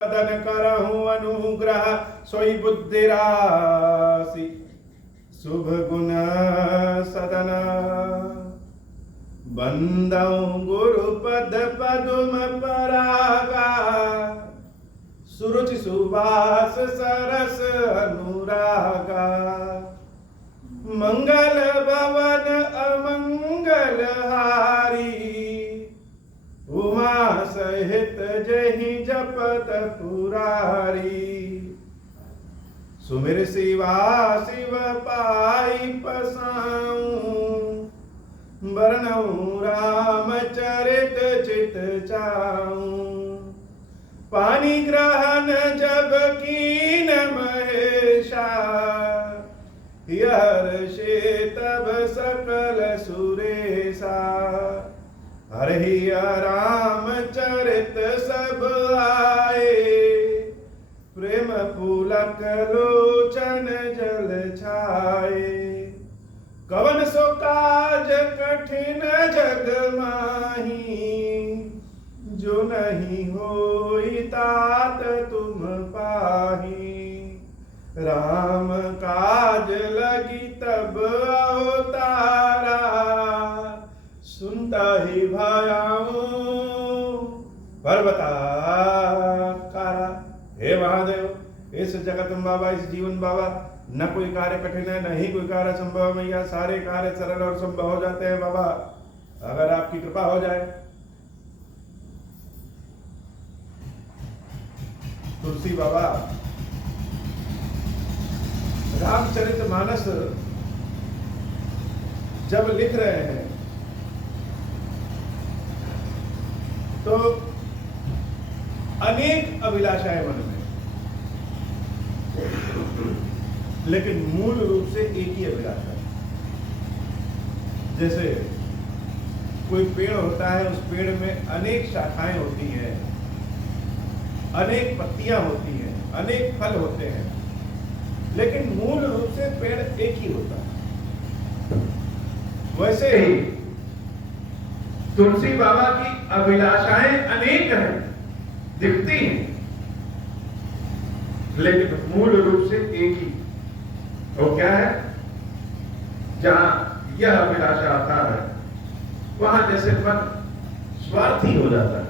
सदन करहु अनुग्रह सोई बुद्धि राशि शुभ गुण सदन बंदौ गुरु पद पदुम परागा सुरुचि सुवास सरस अनुरागा मंगल भवन अमंगल हारी उमा सहित जहि जपत पुरारी सुमिर शिवा शिव पाई पसाऊं बरनऊं राम चरित चित चाऊं पानी ग्रहण जब कीन महेशा हर्षे तब सकल सुरेशा हरि राम चरित सब आए प्रेम पुलक लोचन जल छाए कवन सो काज कठिन जग माही जो नहीं होई तात तुम पाही राम काज लगी तब अवतारा सुनता ही भायाऊं पर्वताकारा। हे महादेव, इस जगदम्ब बाबा, इस जीवन बाबा, न कोई कार्य कठिन है, न ही कोई कार्य संभव है। मैया सारे कार्य सरल और संभव हो जाते हैं बाबा, अगर आपकी कृपा हो जाए। तुलसी बाबा रामचरितमानस जब लिख रहे हैं तो अनेक अभिलाषाएं मन में, लेकिन मूल रूप से एक ही अभिलाषा। जैसे कोई पेड़ होता है, उस पेड़ में अनेक शाखाएं होती हैं, अनेक पत्तियां होती हैं, अनेक फल होते हैं, लेकिन मूल रूप से पेड़ एक ही होता है। वैसे ही तुलसी बाबा की अभिलाषाएं अनेक हैं, दिखती हैं, लेकिन मूल रूप से एक ही। वो क्या है? जहां यह अभिलाषा आता है वहां जैसे मन स्वार्थी हो जाता है।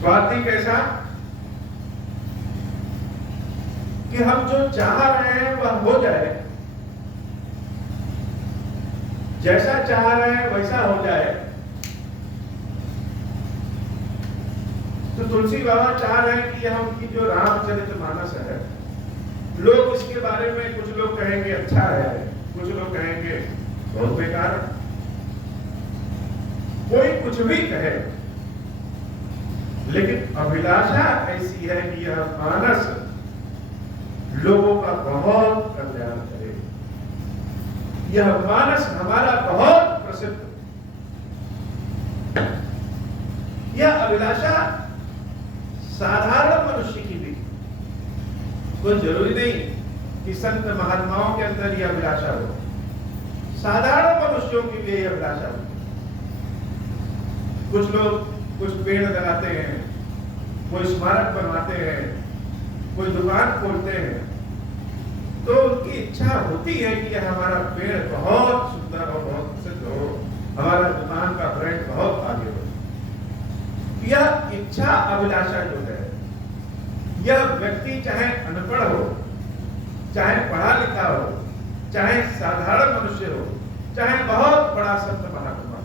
स्वार्थी कैसा? कि हम जो चाह रहे हैं वह हो जाए, जैसा चाह रहे हैं वैसा हो जाए। तो तुलसी बाबा चाह रहे हैं कि यह उनकी जो रामचरितमानस है, लोग इसके बारे में, कुछ लोग कहेंगे अच्छा है, कुछ लोग कहेंगे बहुत बेकार है, कोई कुछ भी कहे, लेकिन अभिलाषा ऐसी है कि यह मानस लोगों का बहुत कल्याण करे। यह मानस हमारा बहुत प्रसिद्ध। यह अभिलाषा साधारण मनुष्य की भी, कोई जरूरी नहीं कि संत महात्माओं के अंदर यह अभिलाषा हो, साधारण मनुष्यों की भी यह अभिलाषा हो। कुछ लोग कुछ पेड़ लगाते हैं, कोई स्मारक बनवाते हैं, कोई दुकान खोलते हैं, तो उनकी इच्छा होती है कि यह हमारा पेड़ बहुत सुंदर और बहुत प्रसिद्ध हो, हमारा दुकान का ब्रांड बहुत आगे हो। यह इच्छा अभिलाषा जो है, यह व्यक्ति चाहे अनपढ़ हो, चाहे पढ़ा लिखा हो, चाहे साधारण मनुष्य हो, चाहे बहुत बड़ा संत महात्मा,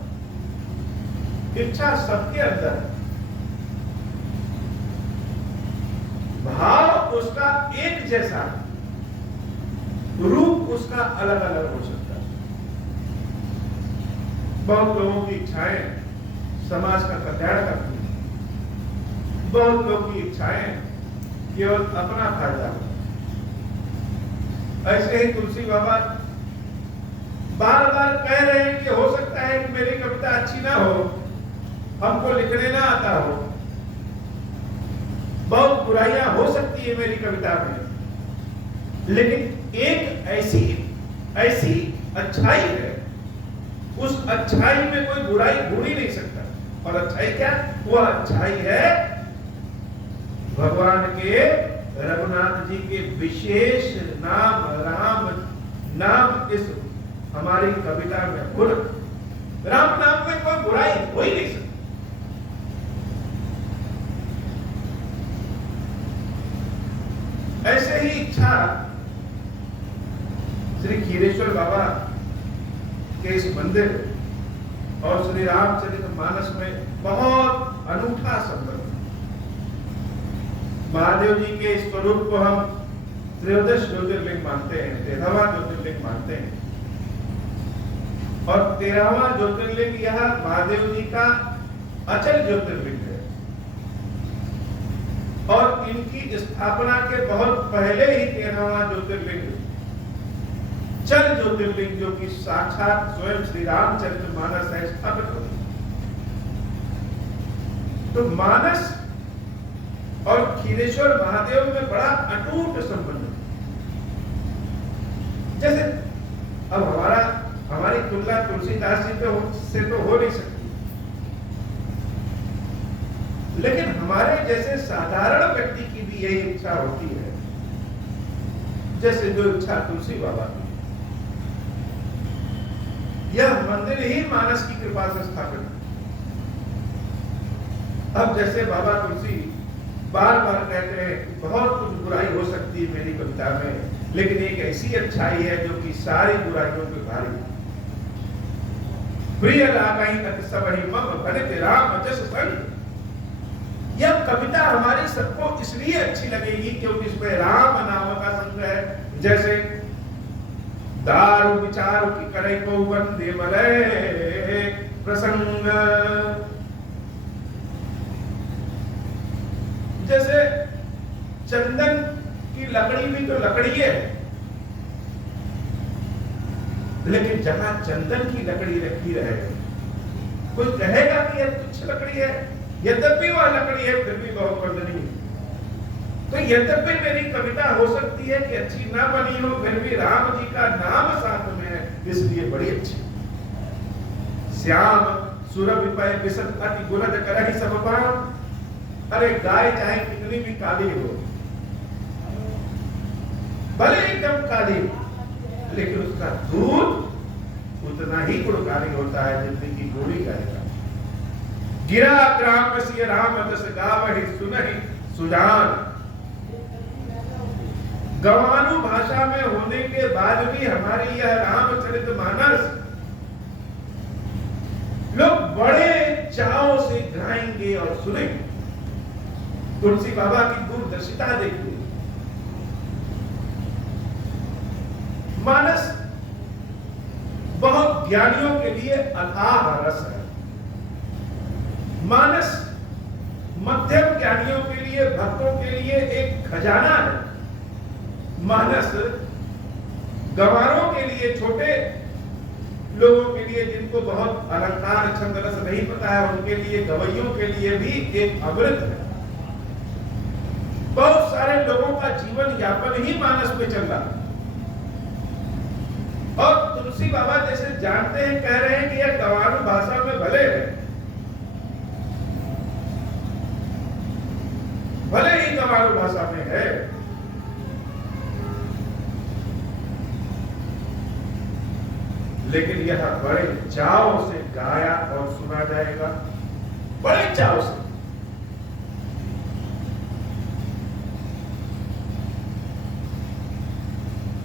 इच्छा सबके अंदर है। भाव उसका एक जैसा, रूप उसका अलग अलग हो सकता है। बहुत लोगों की इच्छाएं समाज का कल्याण करती हैं, बहुत लोगों की इच्छाएं केवल अपना फायदा। ऐसे ही तुलसी बाबा बार बार कह रहे हैं कि हो सकता है कि मेरी कविता अच्छी ना हो, हमको लिखने ना आता हो, बहुत बुराइयां हो सकती है मेरी कविता में, लेकिन एक ऐसी अच्छाई है, उस अच्छाई में कोई बुराई ढूंढ ही नहीं सकता। और अच्छाई क्या? वह अच्छाई है भगवान के रघुनाथ जी के विशेष नाम राम नाम इस हमारी कविता में गुण। राम नाम में कोई बुराई हो ही नहीं सकती। ऐसे ही इच्छा श्री खीरेश्वर बाबा के इस मंदिर और श्री रामचरितमानस में बहुत अनूठा संबंध। महादेव जी के स्वरूप को हम त्रयोदश ज्योतिर्लिंग मानते हैं, 13वां ज्योतिर्लिंग मानते हैं, और 13वां ज्योतिर्लिंग यह महादेव जी का अचल ज्योतिर्लिंग है। और इनकी स्थापना के बहुत पहले ही 13वां ज्योतिर्लिंग चल ज्योतिर्लिंग, जो कि साक्षात स्वयं श्री रामचरितमानस है, स्थापित हो। तो मानस और खीरेश्वर महादेव में बड़ा अटूट संबंध है। जैसे अब हमारी तुलना तुलसीदास जी से तो हो नहीं सकती, लेकिन हमारे जैसे साधारण व्यक्ति की भी यही इच्छा होती है, जैसे जो इच्छा तुलसी बाबा की। यह मंदिर ही मानस की कृपा से स्थापित है। अब जैसे बाबा तुलसी बार बार कहते हैं बहुत कुछ बुराई हो सकती है मेरी कविता में, लेकिन एक ऐसी अच्छाई है जो कि सारी बुराइयों पे भारी। प्रिय लागई तक सबहि मम भनित राम जस संग। यह कविता हमारी सबको इसलिए अच्छी लगेगी क्योंकि इसमें राम नाम का संग है। जैसे दारु विचारु की करे को वंदे मलय प्रसंग। जैसे चंदन की लकड़ी भी तो लकड़ी है, लेकिन जहां चंदन की लकड़ी रखी रहे, कोई कहेगा कि यह तुच्छ लकड़ी है, यद्यपि वह लकड़ी है फिर भी बहुत वंदनीय। तो यद्यपि मेरी कविता हो सकती है कि अच्छी ना बनी हो, फिर भी राम जी का नाम साथ में है, इसलिए बड़ी अच्छी। श्याम सुरभि पै बिसत अति गुणद करहि सब पान। अरे गाय चाहे कितनी भी काली हो, भले एकदम काली, लेकिन उसका दूध उतना ही गुणकारी होता है जितनी की गोरी गाय का। गिरा ग्राम सिय राम जस गावहि सुनहि सुजान। गंवारू भाषा में होने के बाद भी हमारी यह रामचरितमानस लोग बड़े चाव से गाएंगे और सुनेंगे। तुलसी बाबा की दूरदर्शिता देखिए। मानस बहुत ज्ञानियों के लिए अथाह रस है। मानस मध्यम ज्ञानियों के लिए, भक्तों के लिए एक खजाना है। मानस गंवारों के लिए, छोटे लोगों के लिए जिनको बहुत अलंकार छंद रस नहीं पता है, उनके लिए, गवैयों के लिए भी एक अमृत है। बहुत सारे लोगों का जीवन यापन ही मानस में चल रहा है। और तुलसी बाबा जैसे जानते हैं, कह रहे हैं कि यह गंवारू भाषा में भले है, भले ही गंवारू भाषा में है, लेकिन यह बड़े चाव से गाया और सुना जाएगा, बड़े चाव से।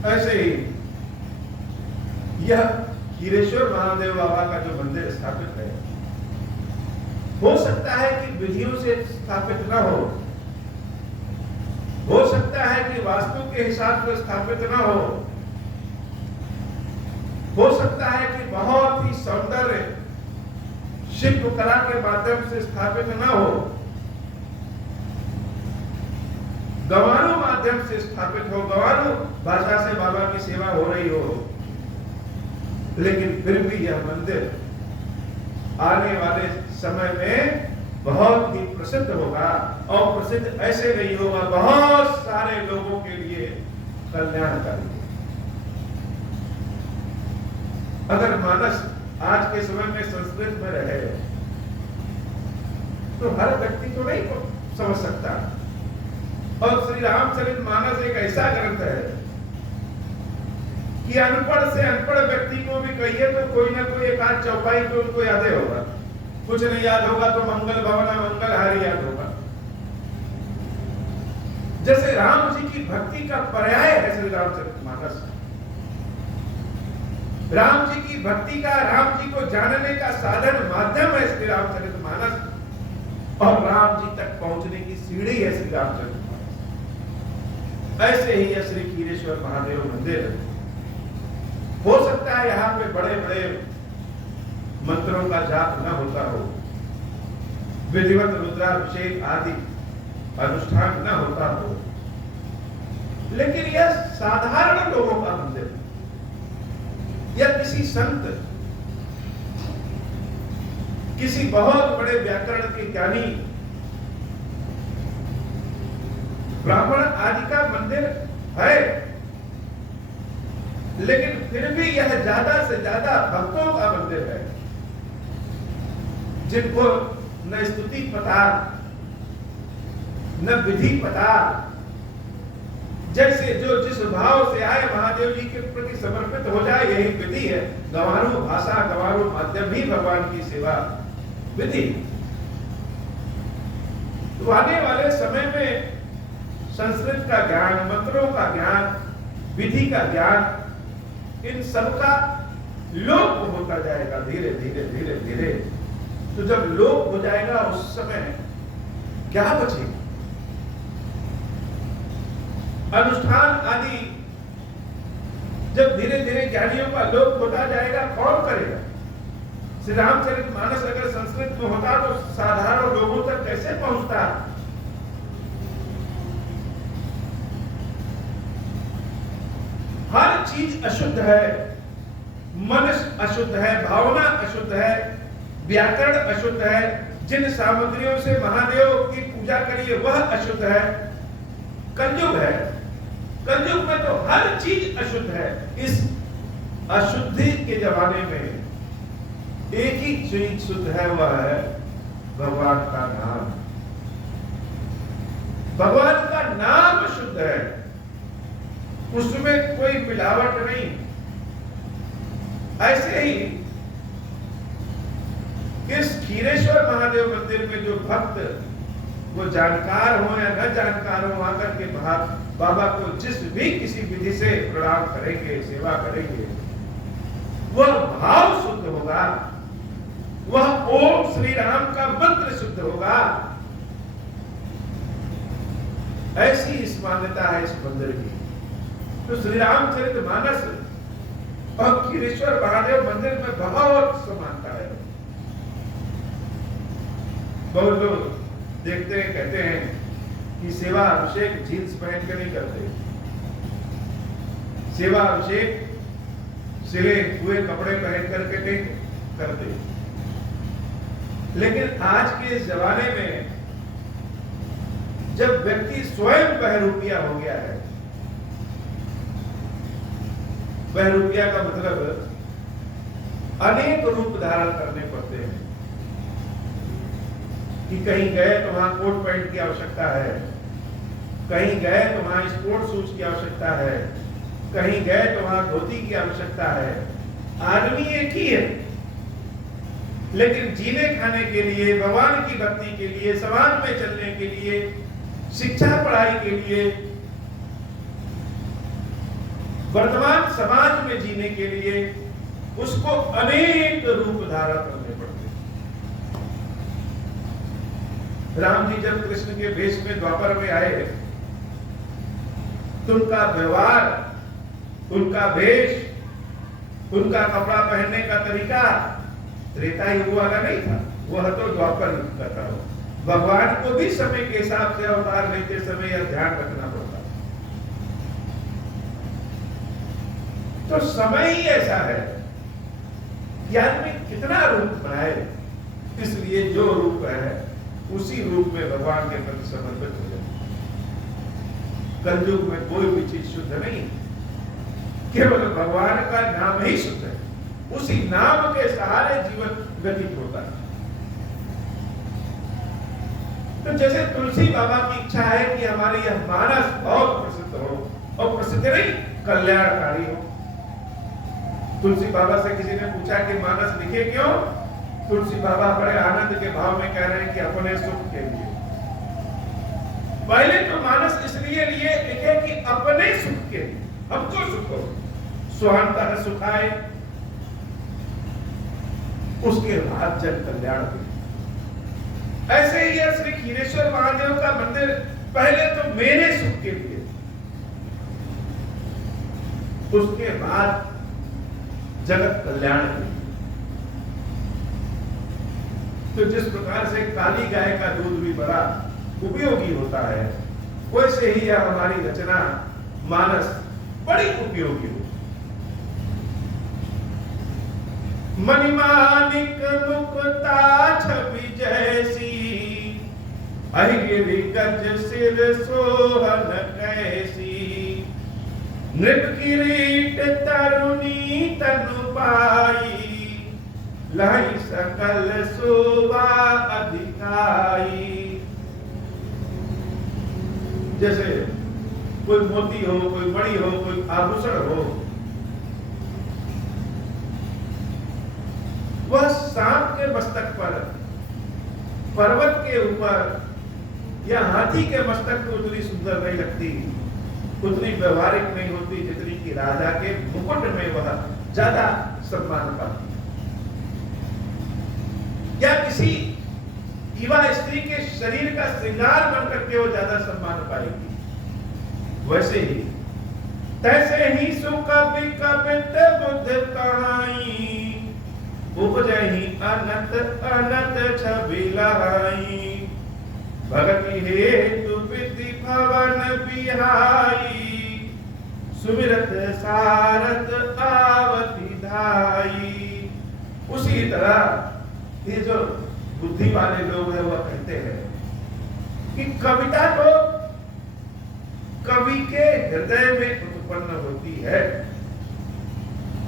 ऐसे ही यह खीरेश्वर महादेव बाबा का जो मंदिर स्थापित है, हो सकता है कि विधियों से स्थापित न हो सकता है कि वास्तु के हिसाब से स्थापित न हो सकता है कि बहुत ही सौंदर्य शिल्प कला के माध्यम से स्थापित न हो, गंवारू माध्यम से स्थापित हो, गंवारू भाषा से बाबा की सेवा हो रही हो, लेकिन फिर भी यह मंदिर आने वाले समय में बहुत ही प्रसिद्ध होगा। और प्रसिद्ध ऐसे नहीं होगा, बहुत सारे लोगों के लिए कल्याणकारी। अगर मानस आज के समय में संस्कृत में रहे तो हर व्यक्ति तो नहीं समझ सकता, और श्री रामचरितमानस एक ऐसा ग्रंथ है कि अनपढ़ से अनपढ़ व्यक्ति को भी कहिए तो कोई ना कोई एक आध चौपाई तो उनको याद होगा, कुछ नहीं याद होगा तो मंगल भवना मंगल हारी याद होगा। जैसे राम जी की भक्ति का पर्याय है श्री रामचरितमानस, राम जी की भक्ति का, राम जी को जानने का साधन माध्यम है श्री रामचरितमानस, और राम जी तक पहुंचने की सीढ़ी है श्री रामचरितमानस। ऐसे ही है श्री खीरेश्वर महादेव मंदिर। हो सकता है यहाँ पे बड़े बड़े मंत्रों का जाप न होता हो, विधिवत रुद्राभिषेक आदि अनुष्ठान न होता हो, लेकिन यह साधारण लोगों का मंदिर या किसी संत, किसी बहुत बड़े व्याकरण के ज्ञानी ब्राह्मण आदि का मंदिर है, लेकिन फिर भी यह ज्यादा से ज्यादा भक्तों का मंदिर है, जिनको न स्तुति पता न विधि पता, जैसे जो जिस भाव से आए महादेव जी के प्रति समर्पित हो जाए, यही विधि है। गंवारू भाषा, गंवारू माध्यम ही भगवान की सेवा विधि। तो आने वाले समय में संस्कृत का ज्ञान, मंत्रों का ज्ञान, विधि का ज्ञान, इन सब का लोप होता जाएगा धीरे धीरे धीरे धीरे। तो जब लोप हो जाएगा उस समय क्या बचेगा? अनुष्ठान आदि जब धीरे धीरे ज्ञानियों का लोप होता जाएगा, कौन करेगा? श्री रामचरितमानस अगर संस्कृत में होता तो साधारण लोगों तक कैसे पहुंचता? हर चीज अशुद्ध है, मन अशुद्ध है, भावना अशुद्ध है, व्याकरण अशुद्ध है, जिन सामग्रियों से महादेव की पूजा करिए वह अशुद्ध है। कलयुग है, कलयुग में तो हर चीज अशुद्ध है। इस अशुद्धि के जमाने में एक ही चीज शुद्ध है, वह है भगवान का नाम। भगवान का नाम शुद्ध है, उसमें कोई मिलावट नहीं। ऐसे ही इस खीरेश्वर महादेव मंदिर में जो भक्त, वो जानकार हो या न जानकार हो, आकर के बाबा को जिस भी किसी विधि से प्रणाम करेंगे, सेवा करेंगे, वह भाव शुद्ध होगा, वह ओम श्री राम का मंत्र शुद्ध होगा। ऐसी इस मान्यता है इस मंदिर की। तो श्री रामचरितमानस और खीरेश्वर महादेव मंदिर में बहुत समानता है। बहुत लोग देखते हैं, कहते हैं कि सेवा अभिषेक जीन्स पहन के नहीं करते, सेवा अभिषेक सिले हुए कपड़े पहन करके नहीं करते। लेकिन आज के इस जमाने में जब व्यक्ति स्वयं बहरूपिया हो गया है, बहरूपिया का मतलब अनेक रूप धारण करने पड़ते हैं कि कहीं गए तो वहां कोट पैंट की आवश्यकता है, कहीं गए तो वहां स्पोर्ट शूज की आवश्यकता है, कहीं गए तो वहां धोती की आवश्यकता है। आदमी एक ही है, लेकिन जीने खाने के लिए, भगवान की भक्ति के लिए, समाज में चलने के लिए, शिक्षा पढ़ाई के लिए, वर्तमान समाज में जीने के लिए उसको अनेक रूप धारण करने पड़ते हैं। राम जी जब कृष्ण के वेश में द्वापर में आए तो उनका व्यवहार, उनका वेश, उनका कपड़ा पहनने का तरीका त्रेता युग वाला नहीं था, वह तो द्वापर युग का था। भगवान को भी समय के हिसाब से अवतार लेते समय यह ध्यान रखना पड़ता। तो समय ही ऐसा है कि आदमी कितना रूप बनाए, इसलिए जो रूप है उसी रूप में भगवान के प्रति समर्पित हो जाए। कलयुग में कोई भी चीज शुद्ध नहीं, केवल भगवान का नाम ही शुद्ध है, उसी नाम के सहारे जीवन व्यतीत होता है। तो जैसे तुलसी बाबा की इच्छा है कि हमारे यह मानस बहुत प्रसिद्ध हो, और प्रसिद्ध नहीं कल्याणकारी हो। तुलसी बाबा से किसी ने पूछा कि मानस लिखे क्यों? तुलसी बाबा बड़े आनंद के भाव में कह रहे हैं कि अपने सुख के लिए। पहले तो मानस इसलिए लिए लिखे कि अपने सुख के लिए, हमको सुख हो, स्वांतः सुखाए, उसके बाद जन कल्याण के। ऐसे ही है श्री खीरेश्वर महादेव का मंदिर, पहले तो मेरे सुख के लिए, उसके बाद जगत कल्याण के लिए। तो जिस प्रकार से काली गाय का दूध भी बड़ा उपयोगी होता है, वैसे ही यह हमारी रचना मानस बड़ी उपयोगी हो। मणिमाणिक मुक्ता छवि जैसी, अहिगिरि गज सिर सोहन कैसी, नृप किरीट तरुणी तनु पाई, लाई सकल शोभा अधिकाई। जैसे कोई मोती हो, कोई मणि हो, कोई आभूषण हो, वह सांप के मस्तक पर, पर्वत के ऊपर या हाथी के मस्तक पर उतनी सुंदर नहीं लगती, उतनी व्यवहारिक नहीं होती जितनी कि राजा के मुकुट में वह ज्यादा सम्मान पाती, या किसी युवा स्त्री के शरीर का श्रृंगार बनकर के वो ज्यादा सम्मान पाएगी। वैसे ही तैसे ही सुकवि कवित बुद्ध कहाई, उपजहि अनंत अनंत छवि लहाई, भगति हेतु विधि भवन बिहाई, सुमिरत सारथ आवति धाई। उसी तरह ये जो बुद्धि वाले लोग हैं वह कहते हैं कि कविता तो कवि के हृदय में उत्पन्न होती है।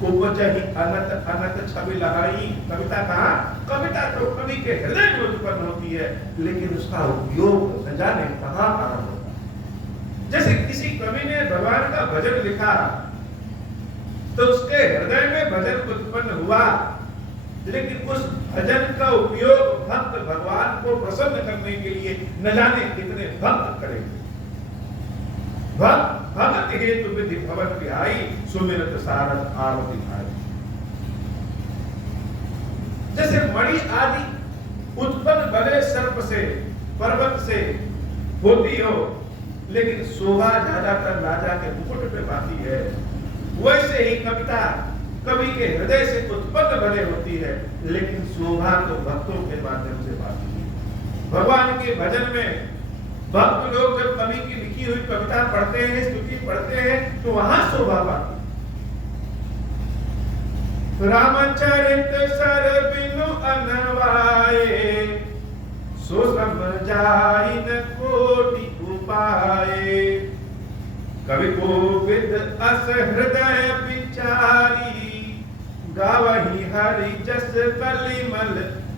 उपजहि अनंत अनंत छवि लहाई, कविता कहा? कविता तो कवि के हृदय में उत्पन्न होती है, लेकिन उसका उपयोग न जाने कहां कहां होता है। जैसे किसी कवि ने भगवान का भजन लिखा तो उसके हृदय में भजन उत्पन्न हुआ, लेकिन उस भजन का उपयोग भक्त भगवान को प्रसन्न करने के लिए न जाने कितने भक्त करेंगे। भगत हेतु विधि भवन बिहाई, सुमिरत सारथ आवति धाई। जैसे मणि आदि उत्पन्न भले सर्प से, पर्वत से होती हो, लेकिन शोभा ज्यादातर राजा के मुकुट पे पाती है, वैसे ही कविता कवि के हृदय से उत्पन्न भले होती है, लेकिन शोभा तो भक्तों के माध्यम से पाती है। भगवान के भजन में भक्त लोग जब कवि की लिखी हुई कविता पढ़ते हैं, स्तुति पढ़ते हैं, तो वहां शोभा पाती है। रामचरित सर बिनु अनवाए, सो सम जाई न कोटि उपाय, कवि कोविद अस हृदय विचारी, गावहि हरि जस कलिमल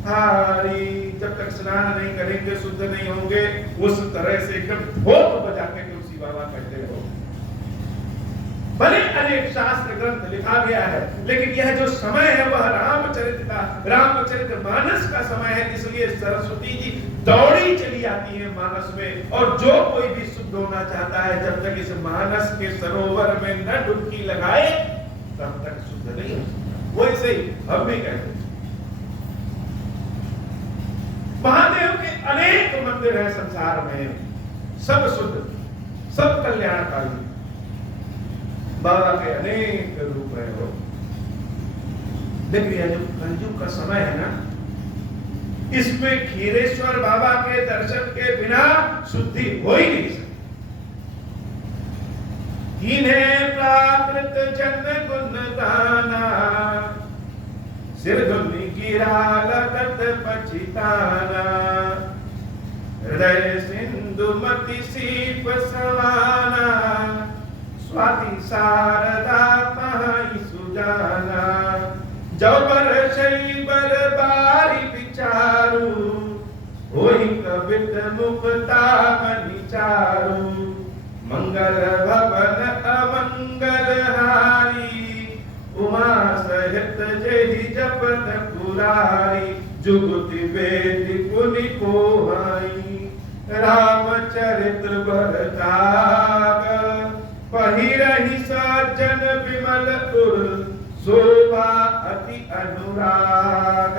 हारी। जब तक स्नान नहीं करेंगे, शुद्ध नहीं होंगे, उस तरह से एकदम ढोल बजा के तुलसी बाबा कहते हो। भले अनेक शास्त्र ग्रंथ लिखा गया है, लेकिन यह जो समय है वह रामचरित मानस का समय है, इसलिए सरस्वती जी दौड़ी चली आती है मानस में। और जो कोई भी शुद्ध होना चाहता है, जब तक इस मानस के सरोवर में न डुबकी लगाए, तब तक शुद्ध नहीं हो सकता। वैसे ही हम भी कहते हैं। महादेव के अनेक मंदिर हैं संसार में, सब शुद्ध, सब कल्याणकारी, बाबा के अनेक रूप है वो। लेकिन यह जो कलयुग का समय है ना, इसमें खीरेश्वर बाबा के दर्शन के बिना शुद्धि हो ही नहीं सकती। इन्हें प्राकृत जन गुण दाना, सिर धुनि गिरा लगत पछिताना, हृदय सिंधु मति सीप समाना, स्वाति शारदा पाई सुजाना। जब बर शैबर बारी विचारू, होई कबित मुक्ता मनि चारु, मंगल भवन अमंगल हारी, उमा सहित जेहि जपत पुरारी, जुगति वेद पुनि पोहाई, रामचरित्र बरताग, पहिरहि सज्जन विमल उर, शोभा अति अनुराग,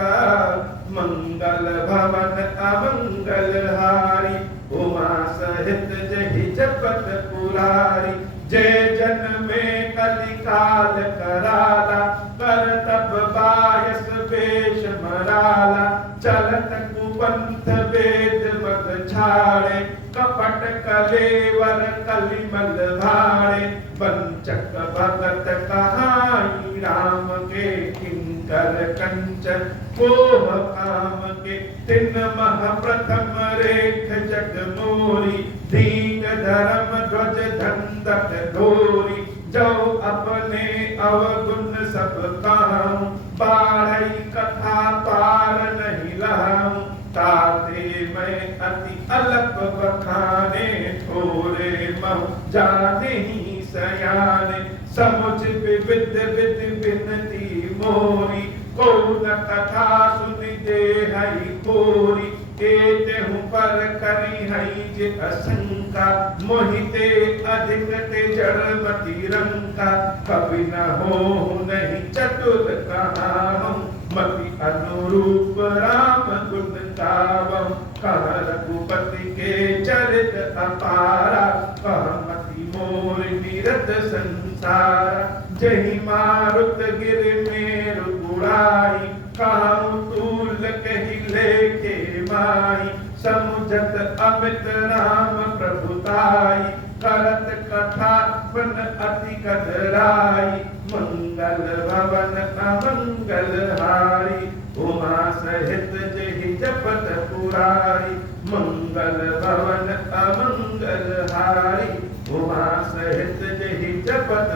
मंगल भवन अमंगल हारी, उमा सहित जेहि जपत पुरारी, जय जन में कलिकाल कराला, कर तब बायस वेश मराला, चलत कुपंथ वेद मत छाड़े, कपट कलेवर कलिमल भाड़े, वंचक भगत कहाई राम के, किंकर कंचन कोह काम के, तिन मह प्रथम रेख जग मोरी, दीन धर्म ध्वज धंधक डोरी, जो अपने अवगुण सब कहूं, बाढ़ई कथा पार नहीं लाऊं, ताते मैं अति अलप बखाने, थोड़े मह जाने ही सयाने, समुझ विविध विधि बिनती मोरी, को न कथा सुनि दे हई कोरी, तेहु पर करी हई जे असंका, मोहिते अधिक ते जड़मति रंका, कभी न हो नहीं चतुर कहाऊं, मति अनुरूप राम गुण गावं, कह रघुपति के चरित अपारा, कह मति मोर निरत संसारा, जहि मारुत गिर मेरु उड़ाई, कहूँ तूल कहि लेके माई, समुझत अमित राम प्रभुताई, करत कथा बन अति कदराई, मंगल भवन अमंगल हारी, उमा सहित जेहि जपत पुरारी, मंगल भवन अमंगल हारी, उमा सहित जेहि जपत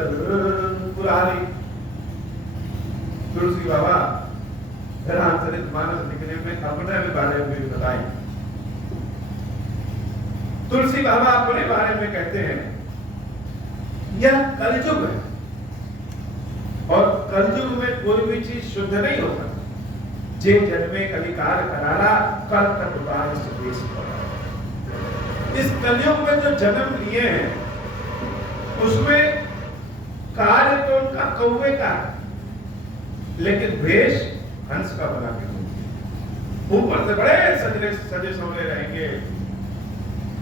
पुरारी। तुलसी बाबा रामचरितमानस लिखने में अपने बारे में बताएं। तुलसी बाबा अपने बारे में कहते हैं, यह कलयुग है और कलयुग में कोई भी चीज शुद्ध नहीं होगा, जे जन्मे कलिकाल कराला, कर तब बारिश देश पड़ा। इस कलयुग में जो जन्म लिए हैं उसमें कार्य तो उनका कौवे का, लेकिन वेश हंस का बना के ऊपर से बड़े सजरे सजे सवरे रहेंगे,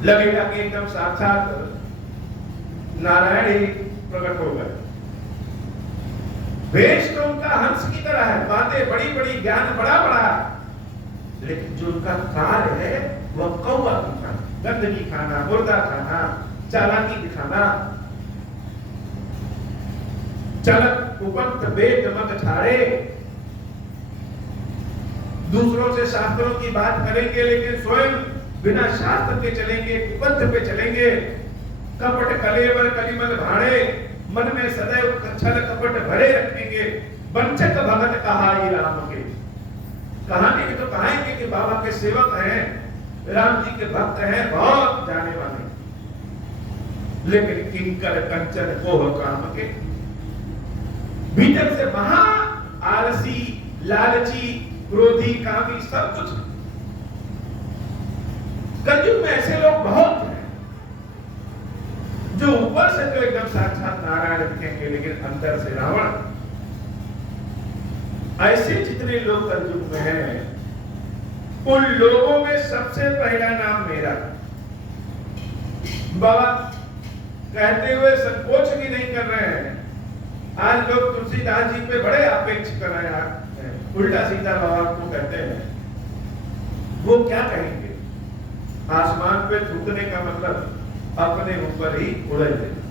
लगेगा कि एकदम साक्षात नारायण ही प्रकट हो गए। वेश तो उनका हंस की तरह है, बातें बड़ी बड़ी, ज्ञान बड़ा बड़ा, लेकिन जो उनका कार्य है वह कौवा की खाना, गंदगी खाना, मुर्दा खाना, चालाकी दिखाना, चलत उपंथ वेद मत छाड़े, दूसरों से शास्त्रों की बात करेंगे लेकिन स्वयं बिना शास्त्र के चलेंगे, कुपंथ पे चलेंगे, कपट कलेवर कलिमल भाड़े, मन में सदैव छल कपट भरे रखेंगे, वंचक भगत कहाई राम के। कहानी में तो कहेंगे कि बाबा के सेवक हैं, राम जी के भक्त हैं, बहुत जाने वाले, लेकिन किंकर कंचन कोह काम के, भीतर से महा आलसी, लालची, क्रोधी, कामी, सब कुछ। कलयुग में ऐसे लोग बहुत हैं जो ऊपर से तो एकदम साक्षात नारायण दिखेंगे लेकिन अंदर से रावण। ऐसे जितने लोग कलयुग में हैं, उन लोगों में सबसे पहला नाम मेरा। बाबा कहते हुए संकोच भी नहीं कर रहे हैं। आज लोग तुलसीदास जी पे बड़े अपेक्ष कर रहे हैं, उल्टा सीधा बाबा को कहते हैं। वो क्या कहेंगे? आसमान पे थूकने का मतलब अपने ऊपर ही उड़े देना।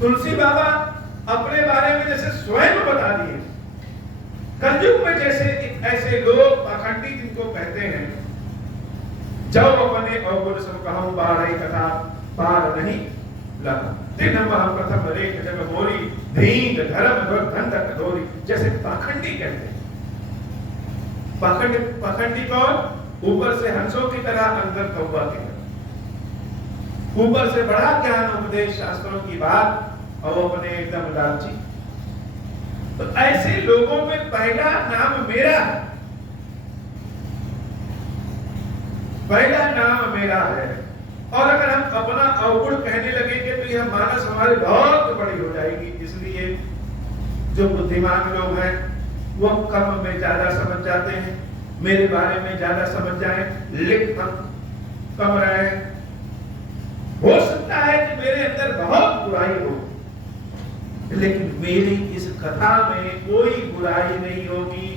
तुलसी बाबा अपने बारे में जैसे स्वयं बता दिए, कलयुग में जैसे ऐसे लोग पाखंडी जिनको कहते हैं, जब अपने अवगुण सब कहूं, बाढ़ई कथा पार नहीं लगा, दिन प्रथम रेख जग मोरी, दीन धर्म धंधक डोरी, जैसे पाखंडी कहते हैं। पाखंडी कौन? ऊपर से हंसों की तरह, अंदर कौवा की तरह। ऊपर से बड़ा ज्ञान उपदेश शास्त्रों की बात और अपने एकदम लालची। तो ऐसे लोगों में पहला नाम मेरा है, पहला नाम मेरा है। और अगर हम अपना अवगुण कहने लगेंगे तो यह मानस हमारी बहुत बड़ी हो जाएगी। इसलिए जो बुद्धिमान लोग हैं वो कम में ज्यादा समझ जाते हैं, मेरे बारे में ज्यादा समझ जाए, लिख कम रहे। हो सकता है कि मेरे अंदर बहुत बुराई हो, लेकिन मेरी इस कथा में कोई बुराई नहीं होगी।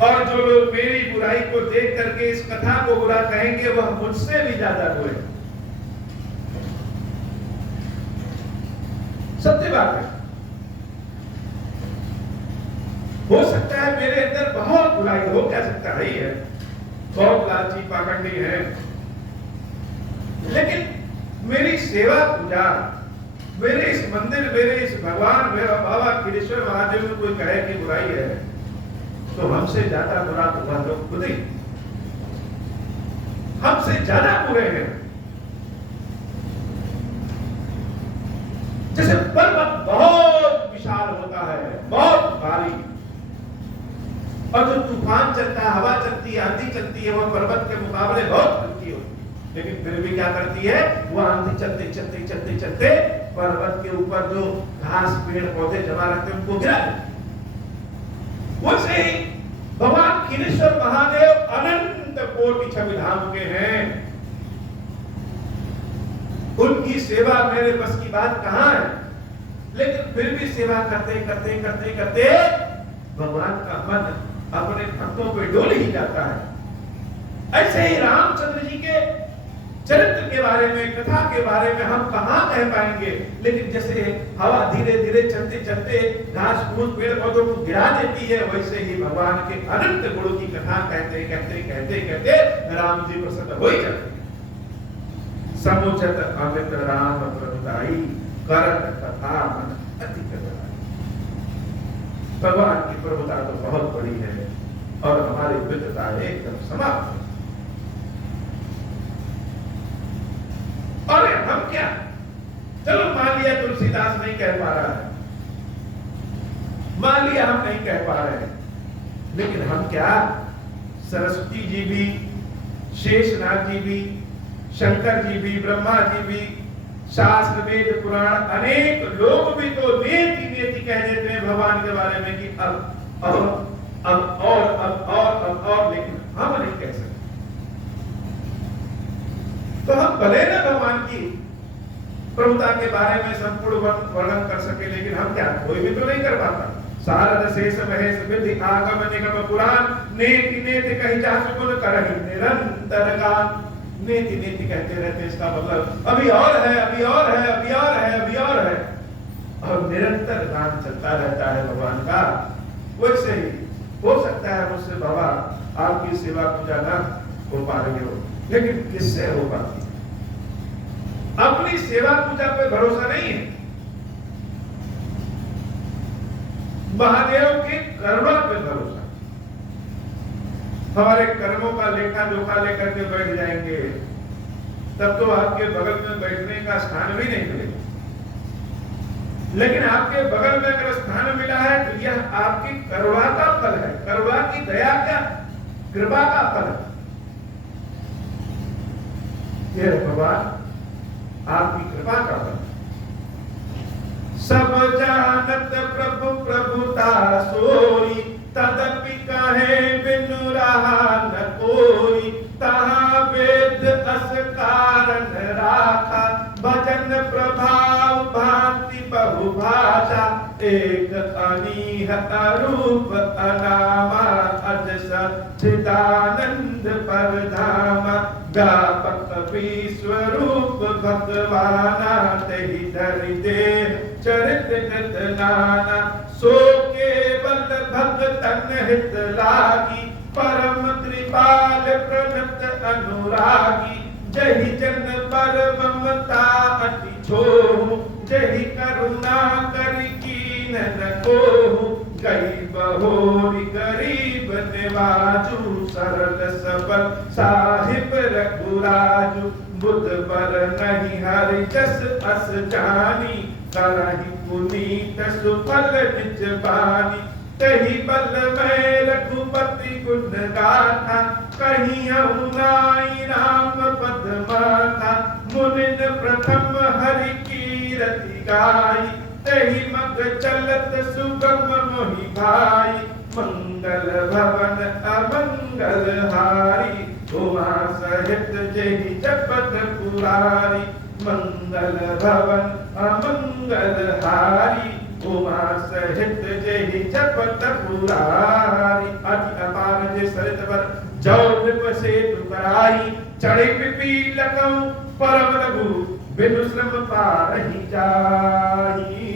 और जो लोग मेरी बुराई को देख करके इस कथा को बुरा कहेंगे वह मुझसे भी ज्यादा बुरे। सत्य बात है। हो सकता है मेरे अंदर बहुत बुराई हो, क्या सकता है, ही है, बहुत लालची पाखंडी है, लेकिन मेरी सेवा पूजा, मेरे इस मंदिर, मेरे इस भगवान, मेरा बाबा खिलेश्वर महादेव में कोई कहे कि बुराई है तो हमसे ज्यादा बुरा तो वह लोग खुद ही, हमसे ज्यादा बुरे हैं। जैसे पर्वत बहुत विशाल होता है, बहुत भारी, और जो तूफान चलता है, हवा चलती है, आंधी चलती है, वह पर्वत के मुकाबले बहुत हल्की होती है, लेकिन फिर भी क्या करती है, वह आंधी चलते चलते चलते चलते पर्वत के ऊपर जो घास पेड़ पौधे जमा रहते हैं उनको गिरा देती है। वैसे ही भगवान खिलेश्वर महादेव अनंत कोटि छवि धाम के हैं, उनकी सेवा मेरे बस की बात कहां है, लेकिन फिर भी सेवा करते करते करते करते भगवान का मन अपने भक्तों पे डोल ही जाता है। ऐसे ही रामचंद्र जी के चरित्र के बारे में, कथा के बारे में हम कहां कह पाएंगे, लेकिन जैसे हवा धीरे धीरे चलते चलते घास फूस पेड़ पौधों को गिरा देती है, वैसे ही भगवान के अनंत गुणों की कथा कहते कहते कहते कहते राम जी प्रसन्न हो ही जाते। समुचत अमित राम प्रभुताई करत कथा मन अति कथाई। भगवान की प्रभुता तो बहुत बड़ी है और हमारी मित्रता एकदम समाप्त है। और हम क्या, चलो मान लिया तुलसीदास नहीं कह पा रहा है, मान लिया हम नहीं कह पा रहे हैं, लेकिन हम क्या, सरस्वती जी भी, शेषनाग जी भी, शंकर जी भी, ब्रह्मा जी भी, शास्त्र वेद पुराण अनेक लोग भी तो नेति नेति कह देते हैं भगवान के बारे में कि अब और, लेकिन हम नहीं कह सकते। तो हम भले ना भगवान की प्रभुता के बारे में संपूर्ण वर्णन कर सके, लेकिन हम क्या, कोई भी तो नहीं कर पाता। सारद शेष महेश विधि आगम निगम पुराण नेति नेति कही जासु गुण करहि निरंतर गान। नेति नेति कहते रहते, इसका मतलब अभी और है, अभी और है, अभी और है, अभी और है, और निरंतर गान चलता रहता है भगवान का। वैसे ही हो सकता है मुझसे बाबा आपकी सेवा पूजा ना हो पा रही हो, लेकिन किससे हो पाती है? अपनी सेवा पूजा पे भरोसा नहीं है, महादेव के कर्मों पे भरोसा। हमारे कर्मों का लेखा जोखा लेकर के बैठ जाएंगे तब तो आपके बगल में बैठने का स्थान भी नहीं मिलेगा, लेकिन आपके बगल में अगर स्थान मिला है तो यह आपकी करुणा का फल है, करुणा की दया का, कृपा का फल है। यह भगवान आपकी कृपा का फल। सब जानत प्रभु प्रभुता सोई, तदपि कहे बिनु रहा न कोई, तहाँ वेद अस कारण राखा, भजन प्रभाव भांति बहुभाषा, एक अनीह अरूप अनामा, अज सच्चिदानंद परधामा, व्यापक विश्वरूप भगवाना, तेहि धरि देह चरित कृत नाना, सो केवल भगतन हित लागी, परम कृपाल प्रणत अनुरागी, जहि जन पर ममता अति छोहु, जहि करुणा कर कीन न कोहु, गरीब होरि गरीब ने निवाजू सरल सबल साहिब रघुराजू बुध पर नहीं हरि जस अस जानी करहि पुनीत सुफल निज बानी तही बल में रघुपति गुण गाथा कहीं नाई राम पद माथा मुनिन प्रथम हरि कीरति गाई तही मग चलत सुगम मोहि भाई मंगल भवन अमंगल हारी उमा सहित जहि जपत पुरारी मंगल भवन अमंगल हारी उमा सहित जहि जपत पुरारी अति अपार जे सरित पर जौ नृप सेतु कराई चढ़े पिपीलकौ परम लघु बिनु श्रम पारहि जाई।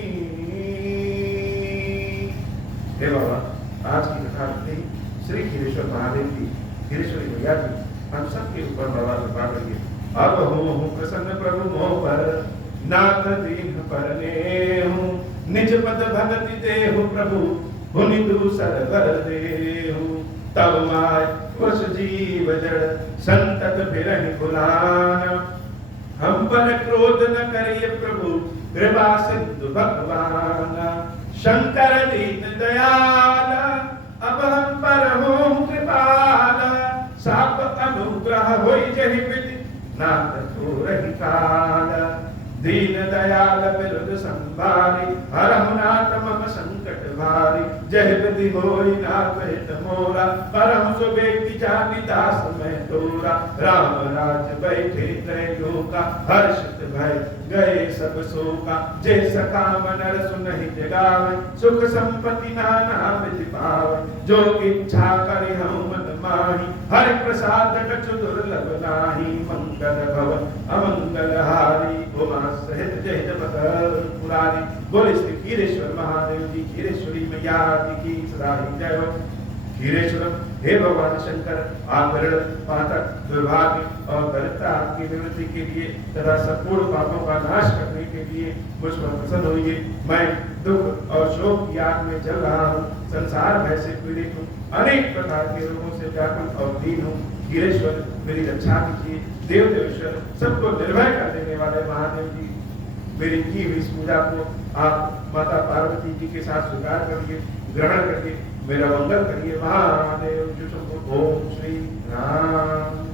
हे बाबा, आज की कथा रखते ही श्री खीरेश्वर महादेव की खीरेश्वरी मैया जी हम सबके ऊपर बाबा कृपा करिए। अब हूँ प्रसन्न प्रभु मोह पर नाथ दीन परने हूँ निज पद भगति देहु प्रभु हुनि दूसर बर देहु तब माय वस जीव जड़ संतत बिरहि भुलाना हम पर क्रोध न करिए प्रभु कृपा सिंधु भगवान शंकर दीन दयाल अब हम पर हो कृपाल साप अनुग्रह होई जहि विधि नाथ थोरहि काल दीन दयाल बिरुद संभारी हरहु नाथ मम संकट भारी जय विधि होई नाथ हित मोरा परम सुबेति जानि दास मैं तोरा राम राज बैठे त्रैलोका हर्षित भय गए सब शोका जे सखा मनर सुनहि जगावे सुख संपत्ति नाना विधि पावे जो इच्छा करे हम मन माही हरि प्रसाद कछु दुर्लभ नाही मंगल भवन अमंगल हारी उमा सहित जय जपत पुरारी। बोले श्री खीरेश्वर महादेव जी खीरेश्वरी मैया जी की सदा ही जय हो। खीरेश्वर हे भगवान शंकर आप पातक दुर्भाग्य और दरिद्रता की निवृत्ति के लिए तथा संपूर्ण पापों का नाश करने के लिए मुझ पर प्रसन्न होइए। मैं दुख और शोक की आग में जल रहा हूँ, संसार भय से पीड़ित हूँ, अनेक प्रकार के रोगों से व्याकुल और दीन हूँ। खीरेश्वर मेरी रक्षा कीजिए। देव देवेश्वर सबको निर्भय कर देने वाले महादेव जी मेरी की हुई इस पूजा को आप माता पार्वती जी के साथ स्वीकार करिए, ग्रहण करिए, मेरा मंगल करिए। महादेव ओम श्री राम।